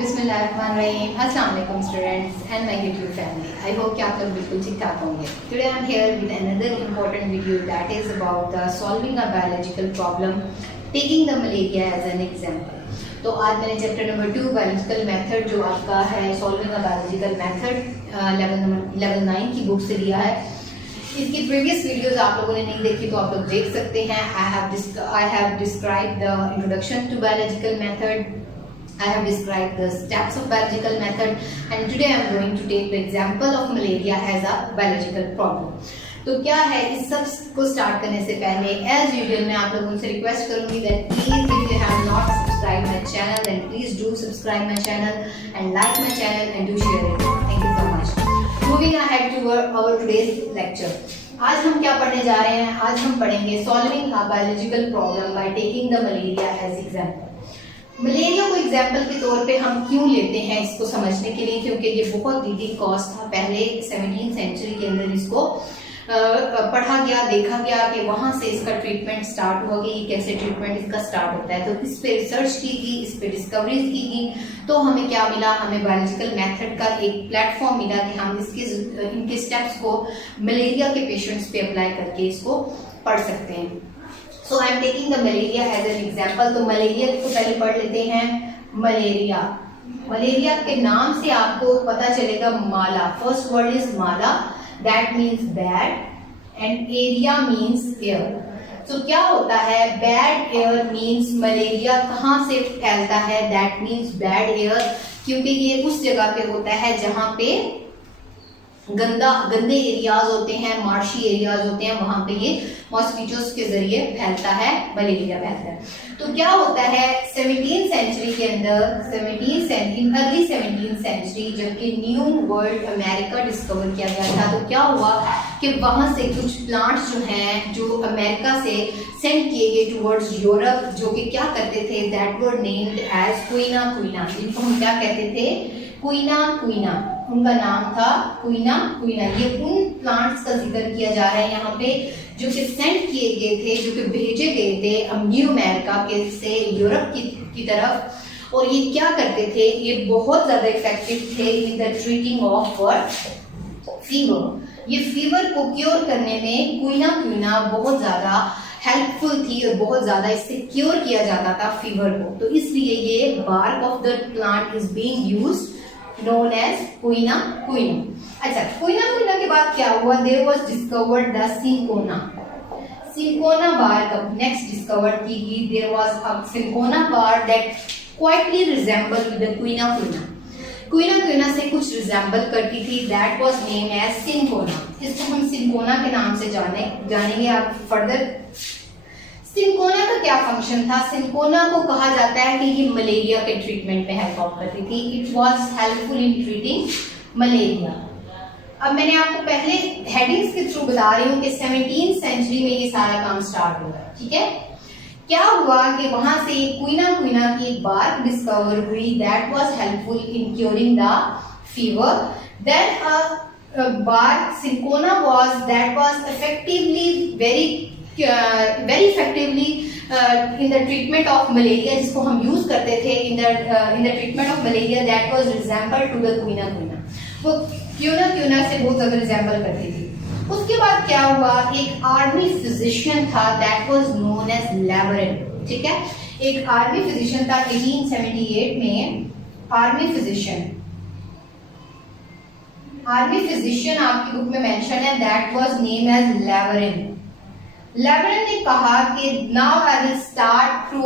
बिस्मिल्लाहिर्रहमानिर्रहीम। अस्सलाम वालेकुम students and my YouTube family. I hope कि आप लोग बिल्कुल ठीक ठाक होंगे। Today I am here with another important video that is about the solving a biological problem taking the malaria as an example. तो आज मैंने चैप्टर नंबर 2 बायोलॉजिकल मेथड जो आपका है solving a biological method level 9 की book से लिया है। इसकी प्रीवियस वीडियोस आप लोगों ने नहीं देखी तो आप लोग देख सकते हैं। I have described the introduction to biological method. I have described the steps of biological method and today I am going to take the example of malaria as a biological problem. तो क्या है, इस सब को start करने से पहले as usual मैं आप लोगों से रिक्वेस्ट करूंगी that please if you have not subscribe my channel then please do subscribe my channel and like my channel and do share it. Thank you so much. Moving ahead to our today's lecture. आज हम क्या पढ़ने जा रहे हैं? आज हम पढ़ेंगे solving a biological problem by taking the malaria as example. Malaria को एग्जाम्पल के तौर पे हम क्यों लेते हैं इसको समझने के लिए, क्योंकि ये बहुत लीडिंग कॉज था। पहले 17वीं सेंचुरी के अंदर इसको पढ़ा गया, देखा गया कि वहां से इसका ट्रीटमेंट स्टार्ट हुआ कि ये कैसे ट्रीटमेंट इसका स्टार्ट होता है। तो इस पे रिसर्च की गई, इस पे डिस्कवरीज की गई, तो हमें क्या मिला? हमें बायोलॉजिकल मेथड का एक प्लेटफॉर्म मिला कि हम इनके स्टेप्स को मलेरिया के पेशेंट्स पे अप्लाई करके इसको पढ़ सकते हैं। So I am taking the malaria as an example। तो मलेरिया को पहले पढ़ लेते हैं। मलेरिया, मलेरिया के नाम से आपको पता चलेगा माला। First word is mala, that means bad and aria means air. तो क्या होता है? बैड एयर मीन्स मलेरिया कहाँ से फैलता है? दैट मीन्स बैड एयर, क्योंकि ये उस जगह पे होता है जहाँ पे गंदे एरियाज होते हैं, मार्शी एरियाज होते हैं, वहां पे ये मॉस्किटोज के जरिए फैलता है, मलेरिया फैलता है। तो क्या होता है 17वीं सेंचुरी के अंदर, अर्ली 17वीं सेंचुरी जबकि न्यू वर्ल्ड अमेरिका डिस्कवर किया गया था, तो क्या हुआ कि वहां से कुछ प्लांट्स जो हैं जो अमेरिका से सेंड किए गए टुवर्ड्स यूरोप, जो कि क्या करते थे? दैट वर नेम्ड एज क्वीना क्वीना, जिनको हम क्या कहते थे? क्वीना क्वीना, उनका नाम था क्वीना क्वीना। ये उन प्लांट्स का जिक्र किया जा रहा है यहाँ पे जो कि सेंड किए गए थे, जो कि भेजे गए थे न्यू अमेरिका के से यूरोप की तरफ। और ये क्या करते थे? ये बहुत ज्यादा इफेक्टिव थे in the treating of fever. ये फीवर को क्योर करने में क्वीना क्वीना बहुत ज्यादा हेल्पफुल थी और बहुत ज्यादा इससे क्योर किया जाता था फीवर को। तो इसलिए ये bark of the plant is being used known as quina quina. अच्छा, क्वीना क्वीना के बाद क्या हुआ? There was discovered the cinchona। cinchona bark next discovered की गई। There was a cinchona bark that quietly resembled with the क्वीना क्वीना। क्वीना क्वीना से कुछ resemble करती थी, that was named as cinchona। इसको हम cinchona के नाम से जानेंगे आप फर्दर। सिंकोना का क्या फंक्शन था? सिंकोना को कहा जाता है कि ये मलेरिया के ट्रीटमेंट में हेल्प आउट करती थी। It was helpful in treating malaria. अब मैंने आपको पहले हेडिंग्स के थ्रू बता रही हूँ कि 17वीं सेंचुरी में ये सारा काम स्टार्ट हुआ, ठीक है। क्या हुआ कि वहां से क्वीना क्वीना की एक बार्क डिस्कवर हुई, that was helpful in curing the fever. Then bark cinchona was effectively very effectively in the treatment of malaria, जिसको हम यूज करते थे in the treatment of malaria, that was resembled to the क्वीना क्वीना। वो क्वीना क्वीना से बहुत ज्यादा resemble करती थी। उसके बाद क्या हुआ? एक आर्मी फिजिशियन था, that was known as Laveran, ठीक है। एक आर्मी फिजिशियन था 1878 में। आर्मी फिजिशियन आपकी बुक में मेंशन है, that was named as Laveran. Laveran ने कहा कि now I will start to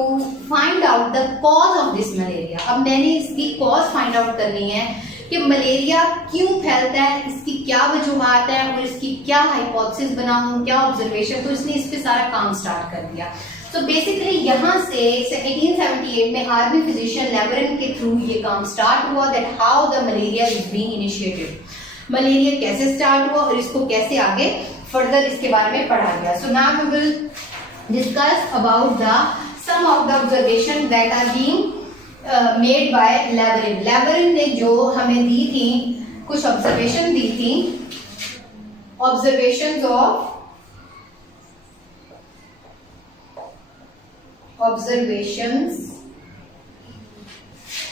find out the cause of this malaria. अब मैंने इसकी कॉज फाइंड आउट करनी है कि मलेरिया क्यों फैलता है, इसकी क्या वजूहात है और इसकी क्या हाइपोथेसिस बनाऊं, क्या ऑब्जर्वेशन। तो इसने इस पे सारा काम स्टार्ट कर दिया। तो बेसिकली यहाँ से 1878 में आर्मी फिजिशियन लेबरिन के थ्रू ये काम स्टार्ट हुआ, that how the malaria is being initiated. Malaria कैसे स्टार्ट हुआ और इसको कैसे आगे फर्दर इसके बारे में पढ़ा गया। So now we will discuss about some of the observation that are being made by Laveran. Laveran ने जो हमें दी थी, कुछ ऑब्जर्वेशन दी थी, ऑब्जर्वेशंस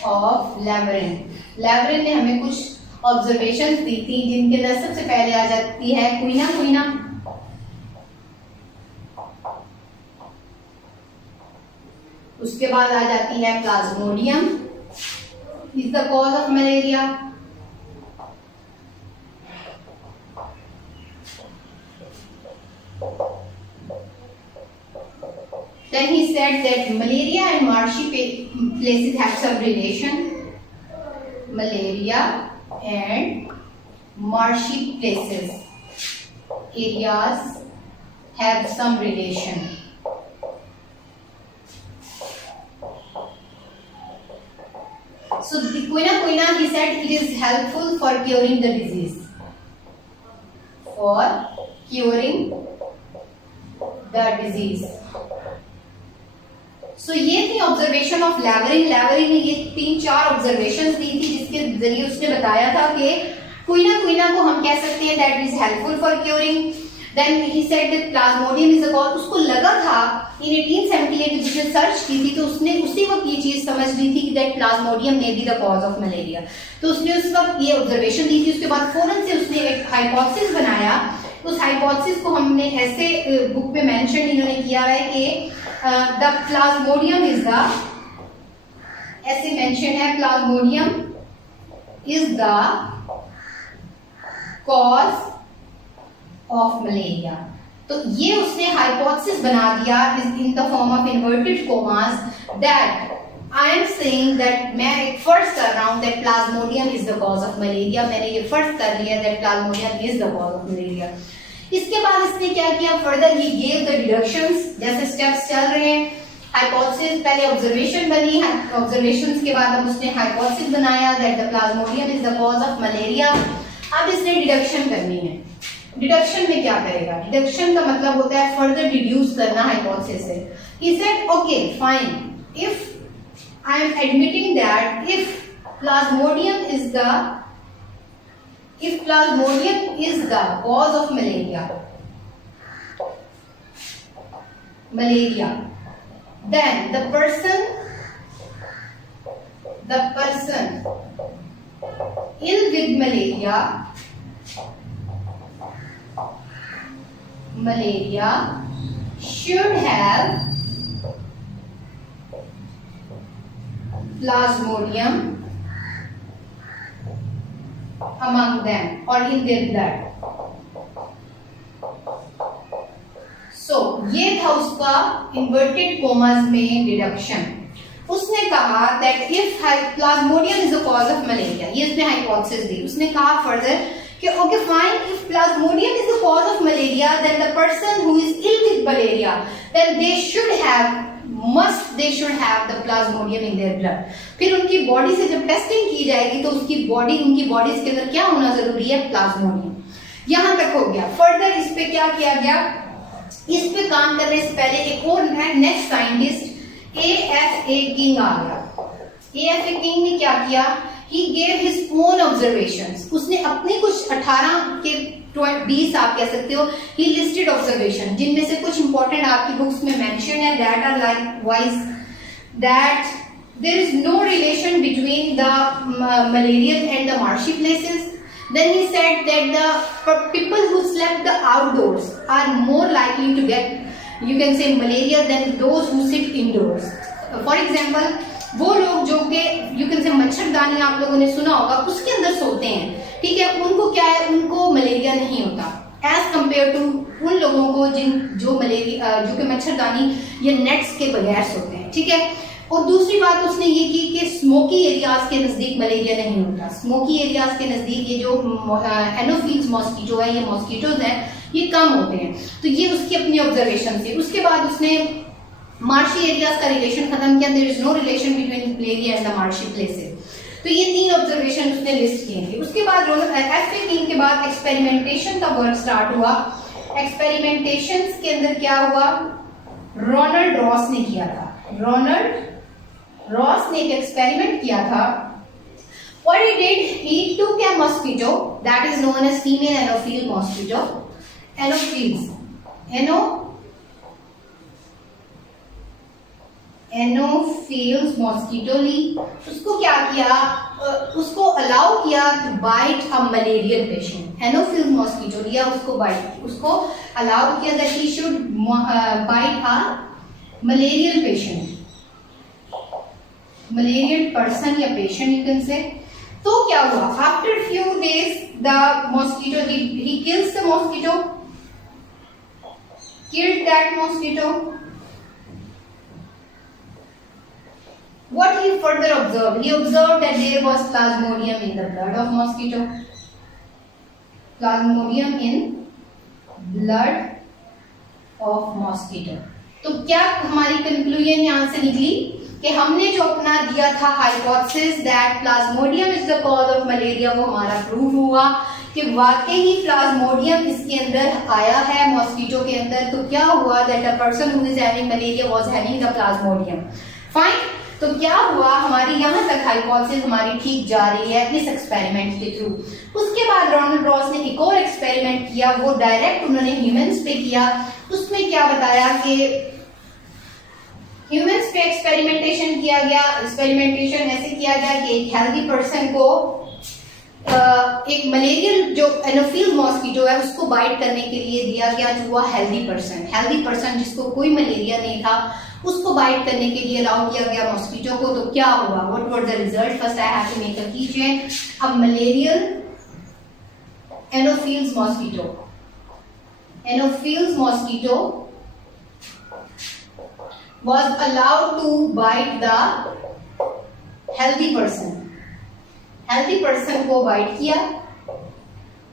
ऑफ लैबरिन। लैबरिन ने हमें कुछ ऑब्जर्वेशंस दी थी, जिनके अंदर सबसे पहले आ जाती है क्वीना क्वीना, उसके बाद आ जाती है Plasmodium is the cause of malaria, then he said that malaria and marshy places have some relation. Malaria and marshy places areas have some relation. So the quina he said it is helpful for curing the disease. For curing the disease. So ये थी observation of लैवरिन। लैवरिन ने ये 3-4 observations दी थी, जिसके जरिए उसने बताया था कि क्वीना क्वीना को हम कह सकते हैं that is helpful for curing. Then he said that plasmodium is the cause. उसको लगा था इन 1878 जिसने सर्च की थी तो उसने उसी वक्त ये चीज समझ ली थी कि that Plasmodium may be the cause of malaria. तो उसने उस वक्त ये ऑब्जर्वेशन दी थी। उसके बाद फौरन से उसने एक हाइपोथेसिस बनाया। उस हाइपोथेसिस को हमने ऐसे बुक में मेंशन इन्होंने किया है कि the plasmodium is the, ऐसे मेंशन है, plasmodium is the cause of malaria। तो ये उसने हाइपोथेसिस बना दिया in the form of inverted commas that I am saying that मैं एक फर्ज कर रहा हूँ that plasmodium is the cause of malaria। मैंने ये फर्ज कर लिया that plasmodium is the cause of malaria। इसके बाद इसने क्या किया, further he gave the deductions, जैसे स्टेप्स चल रहे हैं। हाइपोथेसिस पहले ऑब्जर्वेशन बनी, ऑब्जर्वेशंस के बाद अब उसने हाइपोथेसिस बनाया that the Plasmodium is the cause of malaria. अब इसने डिडक्शन करनी है। डिडक्शन में क्या करेगा, डिडक्शन का मतलब होता है फर्दर डिड्यूस करना हाइपोथेसिस से। He said okay fine, if I am admitting that if Plasmodium is the if plasmodium is the cause of malaria, then the person ill with malaria should have plasmodium among them or in their blood। So ये था उसका inverted commas में deduction. उसने कहा that if plasmodium is the cause of malaria, ये उसने hypothesis दी। उसने कहा फर्दर कि okay fine, if plasmodium is the cause of malaria, then the person who is ill with malaria, then they should have the plasmodium in their blood। फिर उनकी body से जब testing की जाएगी तो उनकी बॉडीज के अंदर क्या होना जरूरी है, प्लाज्मोडियम। यहां तक हो गया। फर्दर इस पे क्या किया गया, इस पे काम करने से पहले एक और नेक्स्ट साइंटिस्ट AFA किंग आ गया। AFA किंग ने क्या किया, he gave his own observations। उसने अपनी कुछ 18 के 20 आप कह सकते हो he listed observation, जिनमें से कुछ इंपॉर्टेंट आपकी बुक्स में मेंशन है। that are likewise that there is no relation between the malarial and the marshy places। Then he said that the people who slept the outdoors are more likely to get, you can say, malaria than those who sit indoors। For example, वो लोग जो के you can से मच्छरदानी आप लोगों ने सुना होगा उसके अंदर सोते हैं, ठीक है, उनको क्या है, उनको मलेरिया नहीं होता एज कंपेयर टू उन लोगों को जो कि मच्छरदानी या नेट्स के बगैर सोते हैं, ठीक है। और दूसरी बात उसने ये की कि स्मोकी एरियाज के नजदीक मलेरिया नहीं होता। स्मोकी एरियाज के नजदीक ये जो एनोफिल्स मॉस्किटो है, ये मॉस्किटोज हैं, ये कम होते हैं। तो ये उसकी अपनी ऑब्जर्वेशन थी। उसके बाद उसने मार्शी एरियाज का रिलेशन खत्म किया, there is no relation between malaria and the marshy places. तो ये 3 ऑब्जर्वेशन उसने लिस्ट किए थे। उसके बाद एफए किंग के बाद एक्सपेरिमेंटेशन का वर्क स्टार्ट हुआ। एक्सपेरिमेंटेशंस के अंदर क्या हुआ, रोनाल्ड रॉस ने किया था। रोनाल्ड रॉस ने एक एक्सपेरिमेंट किया था। What he did, he took a mosquito that is known as female anopheles mosquito, Anopheles मॉस्किटोली, उसको क्या किया, उसको अलाउ किया to bite a malarial patient. Anopheles मॉस्किटोली उसको अलाउ किया that he should bite a malarial patient, malarial person या पेशेंट यू कैन से। तो क्या हुआ, after few days the mosquito he kills the mosquito, killed that mosquito. What he further observed? He observed that there was plasmodium in the blood of mosquito. Plasmodium in blood of mosquito. तो क्या हमारी conclusion यहाँ से निकली कि हमने जो अपना दिया था hypothesis that plasmodium is the cause of malaria, वो हमारा प्रूव हुआ कि वाकई ही प्लाज्मोडियम इसके अंदर आया है मॉस्किटो के अंदर। तो क्या हुआ that a person who is having malaria was having the Plasmodium. Fine, तो क्या हुआ, हमारी यहाँ तक हाइपोथेसिस हमारी ठीक जा रही है इस एक्सपेरिमेंट के थ्रू। उसके बाद रोनाल्ड रॉस ने एक और एक्सपेरिमेंट किया, वो डायरेक्ट उन्होंने ह्यूमंस पे किया। उसमें क्या बताया कि ह्यूमंस पे एक्सपेरिमेंटेशन किया गया। एक्सपेरिमेंटेशन ऐसे किया गया कि एक हेल्दी पर्सन को एक मलेरियल जो एनोफिल्स मॉस्किटो है उसको बाइट करने के लिए दिया गया, जो हुआ हेल्दी पर्सन जिसको कोई मलेरिया नहीं था उसको बाइट करने के लिए अलाउ किया गया मॉस्किटो को। तो क्या हुआ, what was the result? First I have to make a key chain. अब malarial anopheles mosquito was allowed to bite the healthy person को बाइट किया।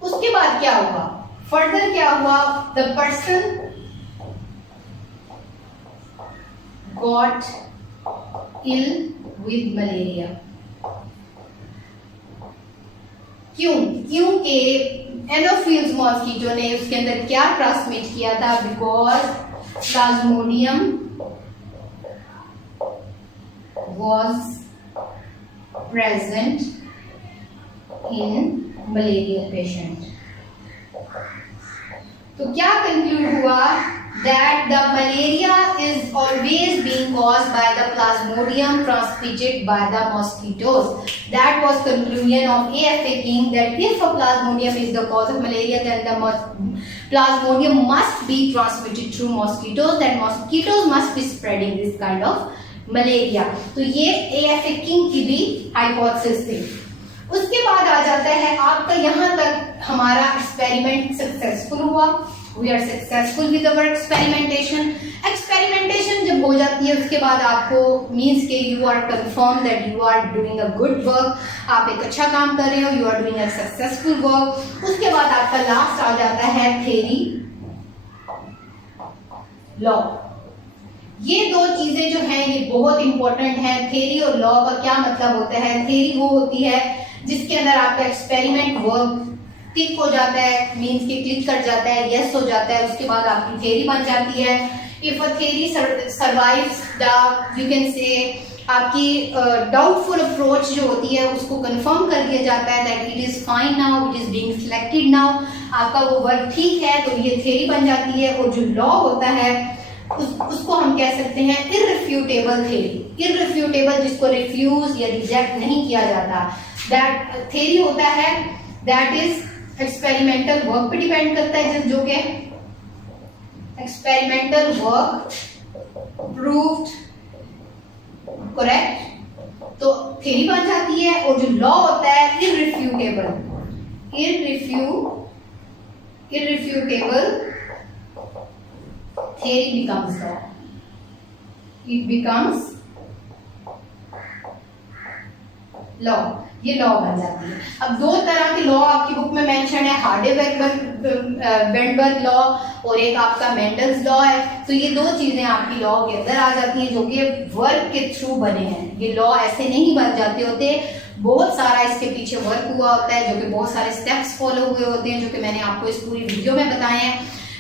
उसके बाद क्या हुआ, फर्दर क्या हुआ, the person got ill with malaria। क्योंकि एनोफिल्स मॉस्किटो ने उसके अंदर क्या ट्रांसमिट किया था, because Plasmodium was present in malarial patient। तो क्या कंक्लूड हुआ, that the malaria is always being caused by the plasmodium transmitted by the mosquitoes। That was conclusion of AFA King, that if a plasmodium is the cause of malaria, then the plasmodium must be transmitted through mosquitoes, that mosquitoes must be spreading this kind of malaria. तो ये AFA king की भी hypothesis थी। उसके बाद आ जाता है आपका यहाँ तक हमारा एक्सपेरिमेंट सक्सेसफुल हुआ। We are successful with our experimentation. Experimentation जब हो जाती है उसके बाद आपको मीन्स के you are confirm that you are doing a good work, आप एक अच्छा काम कर रहे हो, you are doing a successful work. उसके बाद आपका लास्ट आ जाता है थ्योरी लॉ। ये दो चीजें जो हैं ये बहुत इंपॉर्टेंट हैं। थ्योरी और लॉ का क्या मतलब होता है? थ्योरी वो होती है जिसके अंदर आपका एक्सपेरिमेंट वर्क क्लिक हो जाता है, मींस के क्लिक कर जाता है, यस हो जाता है, उसके बाद आपकी थ्योरी बन जाती है। If a theory survives the you can से आपकी डाउटफुल अप्रोच जो होती है उसको कंफर्म कर दिया जाता है that it is fine now, it is being selected now, आपका वो वर्क ठीक है, तो ये थ्योरी बन जाती है। और जो लॉ होता है उसको हम कह सकते हैं इररिफ्यूटेबल थ्योरी। इररिफ्यूटेबल जिसको रिफ्यूज या रिजेक्ट नहीं किया जाता, दैट थ्योरी होता है दैट इज एक्सपेरिमेंटल वर्क पे डिपेंड करता है, जो कि एक्सपेरिमेंटल वर्क प्रूव्ड करेक्ट, तो थ्योरी बन जाती है। और जो लॉ होता है इररिफ्यूटेबल theory becomes law, it becomes law, ये लॉ बन जाती है। अब दो तरह के लॉ आपकी बुक में मेंशन है, हार्डे-वेइनबर्ग लॉ और एक आपका मेंडल्स लॉ है। तो ये दो चीजें आपकी लॉ के अंदर आ जाती हैं जो कि वर्क के थ्रू बने हैं। ये लॉ ऐसे नहीं बन जाते होते, बहुत सारा इसके पीछे वर्क हुआ होता है, जो कि बहुत सारे स्टेप्स फॉलो हुए होते हैं, जो कि मैंने आपको इस पूरी वीडियो में बताए हैं।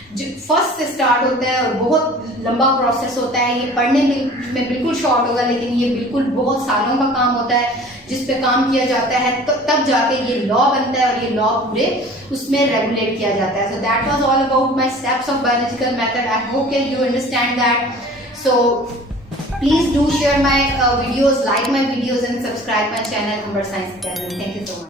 जो फर्स्ट से स्टार्ट होता है और बहुत लंबा प्रोसेस होता है। ये पढ़ने में बिल्कुल शॉर्ट होगा, लेकिन ये बिल्कुल बहुत सालों का काम होता है जिस पे काम किया जाता है, तो तब जाके ये लॉ बनता है और ये लॉ पूरे उसमें रेगुलेट किया जाता है। So that was all about my steps of biological method. I hope you understand that. So Please do share my videos, like my videos and subscribe my channel Humber Science Academy. Thank you so much.